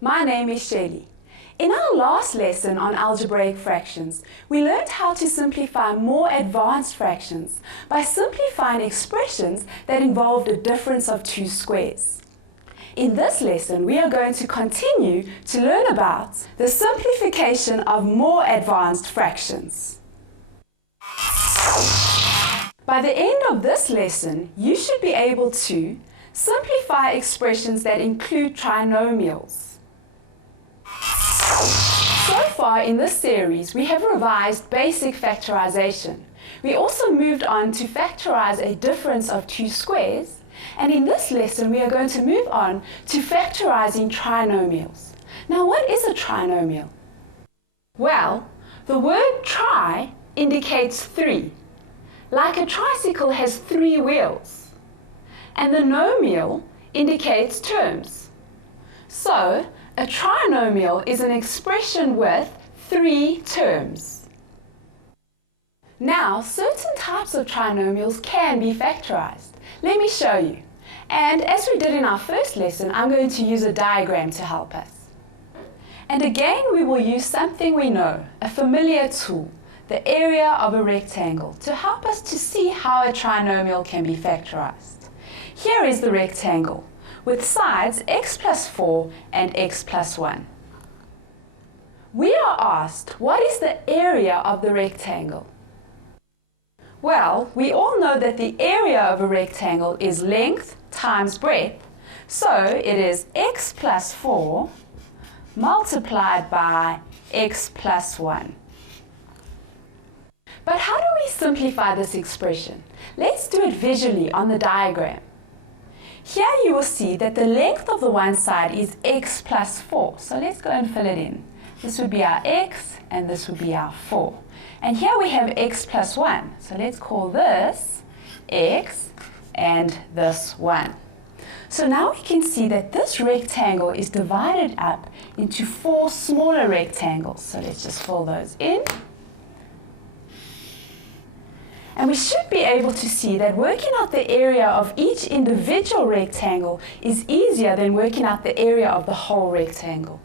my name is Shelley. In our last lesson on algebraic fractions, we learned how to simplify more advanced fractions by simplifying expressions that involved a difference of two squares. In this lesson, we are going to continue to learn about the simplification of more advanced fractions. By the end of this lesson, you should be able to simplify expressions that include trinomials. So far in this series, we have revised basic factorization. We also moved on to factorize a difference of two squares, and in this lesson we are going to move on to factorizing trinomials. Now, what is a trinomial? Well, the word tri indicates three, like a tricycle has three wheels, and the nomial indicates terms. So, a trinomial is an expression with three terms. Now, certain types of trinomials can be factorized. Let me show you. And as we did in our first lesson, I'm going to use a diagram to help us. And again, we will use something we know, a familiar tool, the area of a rectangle, to help us to see how a trinomial can be factorized. Here is the rectangle, with sides x plus 4 and x plus 1. We are asked, what is the area of the rectangle? Well, we all know that the area of a rectangle is length times breadth, so it is x plus 4 multiplied by x plus 1. But how do we simplify this expression? Let's do it visually on the diagram. Here you will see that the length of the one side is x plus 4. So let's go and fill it in. This would be our x and this would be our 4. And here we have x plus 1. So let's call this x and this 1. So now we can see that this rectangle is divided up into 4 smaller rectangles. So let's just fill those in. And we should be able to see that working out the area of each individual rectangle is easier than working out the area of the whole rectangle.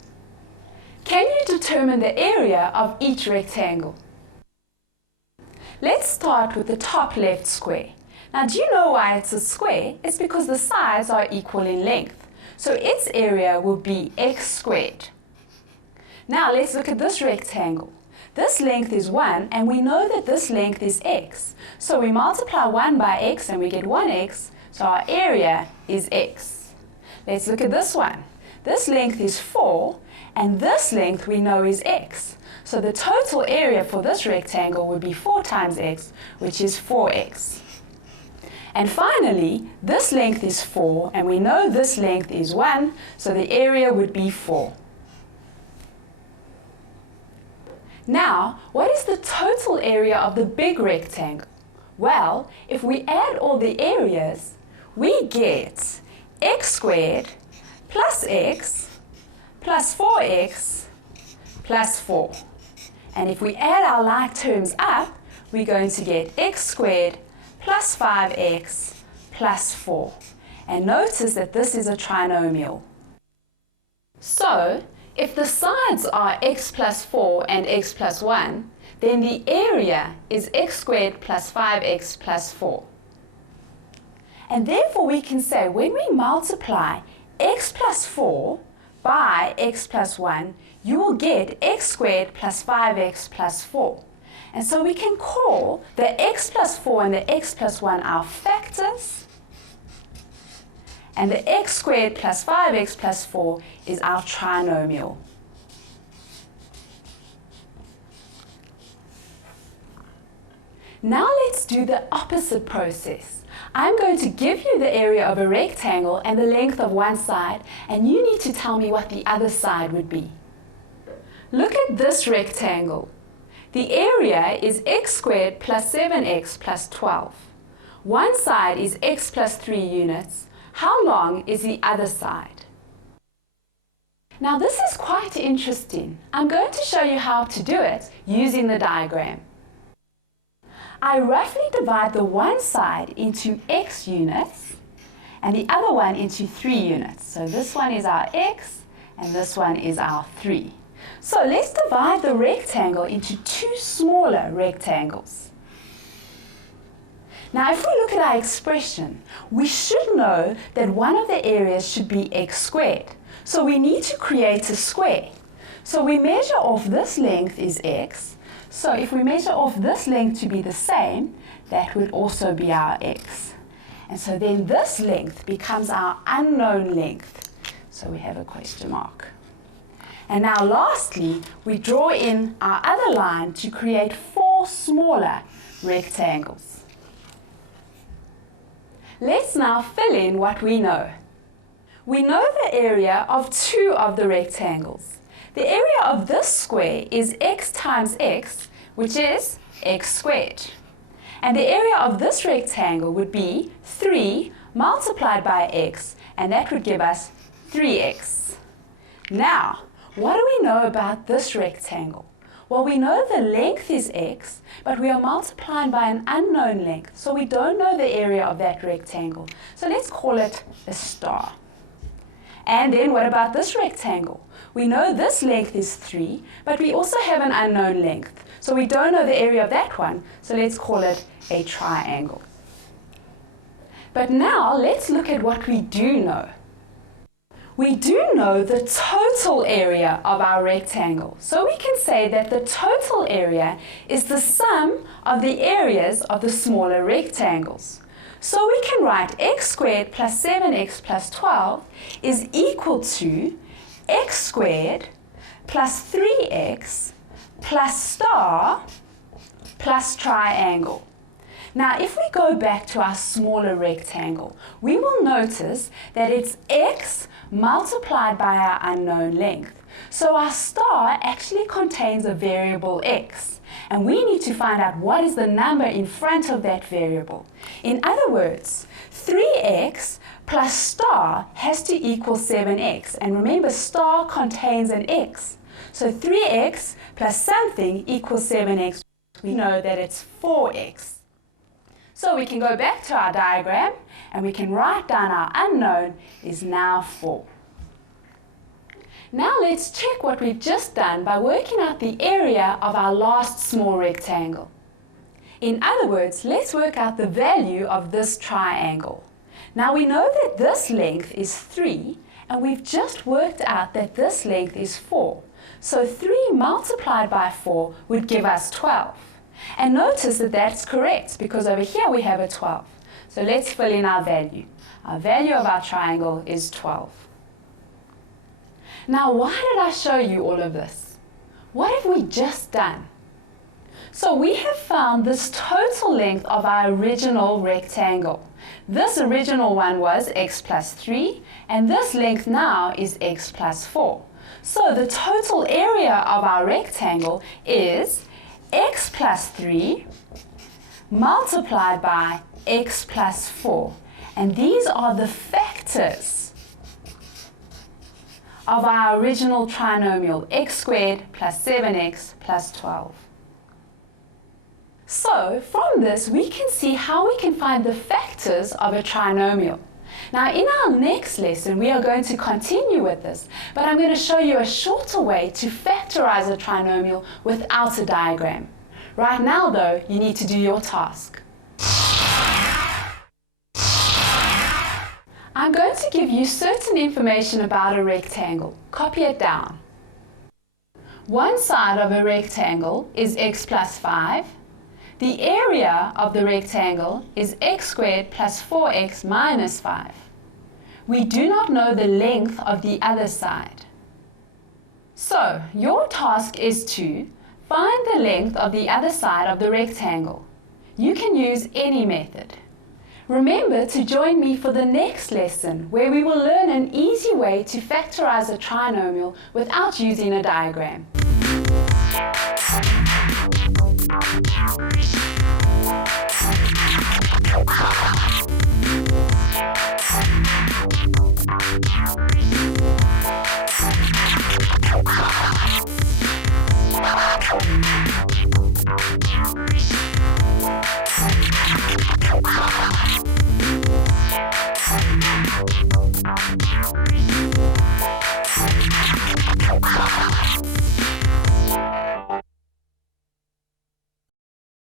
Can you determine the area of each rectangle? Let's start with the top left square. Now, do you know why it's a square? It's because the sides are equal in length. So its area will be x squared. Now let's look at this rectangle. This length is 1, and we know that this length is x. So we multiply 1 by x and we get 1x, so our area is x. Let's look at this one. This length is 4, and this length we know is x. So the total area for this rectangle would be 4 times x, which is 4x. And finally, this length is 4, and we know this length is 1, so the area would be 4. Now, what is the total area of the big rectangle? Well, if we add all the areas, we get x squared plus x plus 4x plus 4. And if we add our like terms up, we're going to get x squared plus 5x plus 4. And notice that this is a trinomial. So, if the sides are x plus 4 and x plus 1, then the area is x squared plus 5x plus 4. And therefore we can say when we multiply x plus 4 by x plus 1, you will get x squared plus 5x plus 4. And so we can call the x plus 4 and the x plus 1 our factors, and the x squared plus 5x plus 4 is our trinomial. Now let's do the opposite process. I'm going to give you the area of a rectangle and the length of one side, and you need to tell me what the other side would be. Look at this rectangle. The area is x squared plus 7x plus 12. One side is x plus 3 units. How long is the other side? Now this is quite interesting. I'm going to show you how to do it using the diagram. I roughly divide the one side into x units and the other one into 3 units. So this one is our x and this one is our 3. So let's divide the rectangle into 2 smaller rectangles. Now if we look at our expression, we should know that one of the areas should be x squared. So we need to create a square. So we measure off this length is x. So if we measure off this length to be the same, that would also be our x. And so then this length becomes our unknown length. So we have a question mark. And now lastly, we draw in our other line to create 4 smaller rectangles. Let's now fill in what we know. We know the area of 2 of the rectangles. The area of this square is x times x, which is x squared. And the area of this rectangle would be 3 multiplied by x, and that would give us 3x. Now, what do we know about this rectangle? Well, we know the length is x, but we are multiplying by an unknown length, so we don't know the area of that rectangle. So let's call it a star. And then what about this rectangle? We know this length is 3, but we also have an unknown length, so we don't know the area of that one, so let's call it a triangle. But now let's look at what we do know. We do know the total area of our rectangle. So we can say that the total area is the sum of the areas of the smaller rectangles. So we can write x squared plus 7x plus 12 is equal to x squared plus 3x plus star plus triangle. Now if we go back to our smaller rectangle, we will notice that it's x multiplied by our unknown length. So our star actually contains a variable x, and we need to find out what is the number in front of that variable. In other words, 3x plus star has to equal 7x, and remember star contains an x. So 3x plus something equals 7x. We know that it's 4x. So we can go back to our diagram and we can write down our unknown is now 4. Now let's check what we've just done by working out the area of our last small rectangle. In other words, let's work out the value of this triangle. Now we know that this length is 3, and we've just worked out that this length is 4. So 3 multiplied by 4 would give us 12. And notice that that's correct because over here we have a 12. So let's fill in our value. Our value of our triangle is 12. Now why did I show you all of this? What have we just done? So we have found this total length of our original rectangle. This original one was x plus 3, and this length now is x plus 4. So the total area of our rectangle is x plus 3 multiplied by x plus 4. And these are the factors of our original trinomial, x squared plus 7x plus 12. So from this we can see how we can find the factors of a trinomial. Now in our next lesson we are going to continue with this, but I'm going to show you a shorter way to factorize a trinomial without a diagram. Right now though, you need to do your task. I'm going to give you certain information about a rectangle. Copy it down. One side of a rectangle is x plus 5. The area of the rectangle is x squared plus 4x minus 5. We do not know the length of the other side. So, your task is to find the length of the other side of the rectangle. You can use any method. Remember to join me for the next lesson where we will learn an easy way to factorize a trinomial without using a diagram.